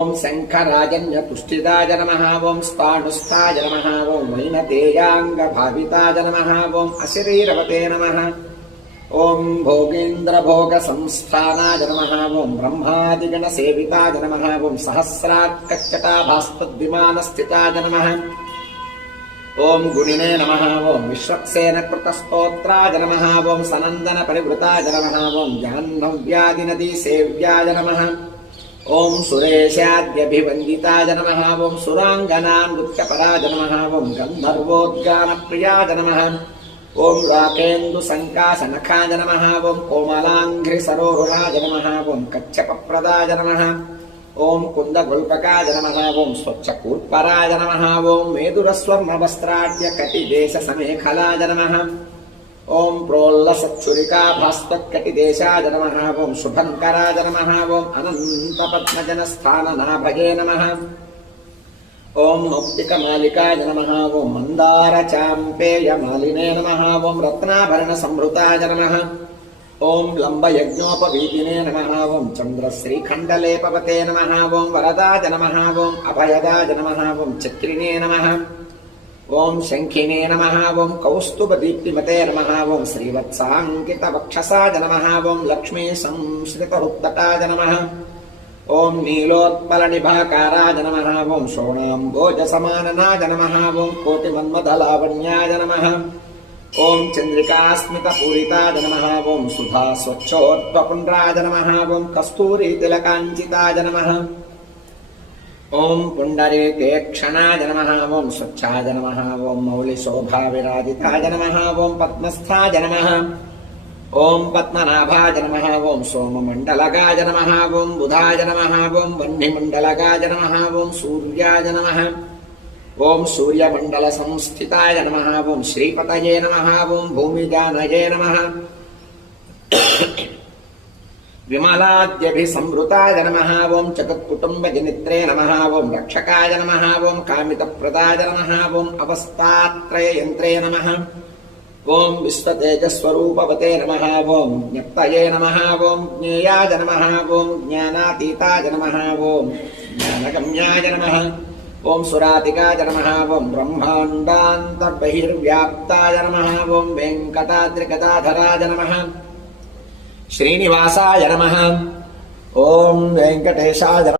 ओं शंखराजन्य तुष्टिदाय नमः ओं स्थाणुस्थाय नमः ओं वैनतेयाङ्ग भाविताय नमः ओं अशरीरवते नमः ओं भोगेन्द्र भोग संस्थानाय नमः ओं ब्रह्मादिगण सेविताय नमः ओं सहस्राट्कच्चटाभास्तद्विमानस्थिताय नमः ओं गुणिने नमः ओं विश्वक्सेन कृतस्तोत्राय नमः ओं सनन्दन परिवृताय नमः ओं जाह्नव्यादिनदी सेव्याय नमः ओं सुरेशाद्यभिवन्दिताय नमः ओं सुराङ्गनानृत्यपराय नमः ओं गन्धर्वोद्गानप्रियाय नमः ओं राकेन्दुसङ्काशनखाय नमः ओं कोमलाङ्घ्रिसरोरुहाय नमः ओं कच्छपप्रदाय नमः ओं कुन्दगुल्पकाय नमः ओं स्वच्छकूर्पराय नमः ओं मेदुरस्वर्णवस्त्राढ्यकटिदेशसमेखलाय नमः ओं प्रोल्लसच्छुरिकाभास्तत्कटिदेशाय नमः ओं शुभङ्कराय नमः ओं अनन्तपद्मजनस्थाननाभये नमः ओं मौक्तिकमालिकाय नमः ओं मन्दारचाम्पेयमालिने नमः ओं रत्नाभरणसंहृताय नमः ओं लम्बयज्ञोपवीतिने नमः ओं चन्द्रश्रीखण्डलेपवते नमः ओं वरदाय नमः ओं अभयदाय नमः ओं चक्रिणे नमः ओं शङ्खिने नमः ओं कौस्तुभदीप्तिमते नमः ओं श्रीवत्साङ्कितवक्षसाय नमः ओं लक्ष्मीसंश्रितहुत्तटाय नमः ओं नीलोत्पलनिभाकाराय नमः ओं शोणाम्बोजसमाननाय नमः ओं कोटिमन्मथलावण्याय नमः ओं चन्द्रिकास्मितपूरिताय नमः ओं सुधास्वच्छोत्पपुण्ड्राय नमः ओं कस्तूरीतिलकाञ्चिताय नमः ओं पुण्डरीकेक्षणाय नमः ओं स्वच्छाय नमः ओं मौलिशोभाविराजिताय नमः ओं पद्मस्थाय नमः ओं पद्मनाभाय नमः ओं सोममण्डलगाय नमः ओं बुधाय नमः ओं वह्निमण्डलगाय नमः ओं सूर्याय नमः ओं सूर्यमण्डलसंस्थिताय नमः ओं श्रीपतये नमः ओं भूमिजानये नमः विमलाद्यभिसंवृताय नमः ओं चतुत्कुटुम्बजनित्रे नमः ओं रक्षकाय नमः ओं कामितप्रदाय नमः ओं अवस्थात्रययन्त्रे नमः ओं विश्वतेजस्वरूपवते नमः ओं ज्ञप्तये नमः ओं ज्ञेयाय नमः ओं ज्ञानातीताय नमः ओं ज्ञानगम्याय नमः ओं सुरातिकाय नमः ओं ब्रह्माण्डान्तर्बहिर्व्याप्ताय नमः ओं वेङ्कटाद्रिगदाधराय नमः श्रीनिवासाय नमः ओं वेङ्कटेशाय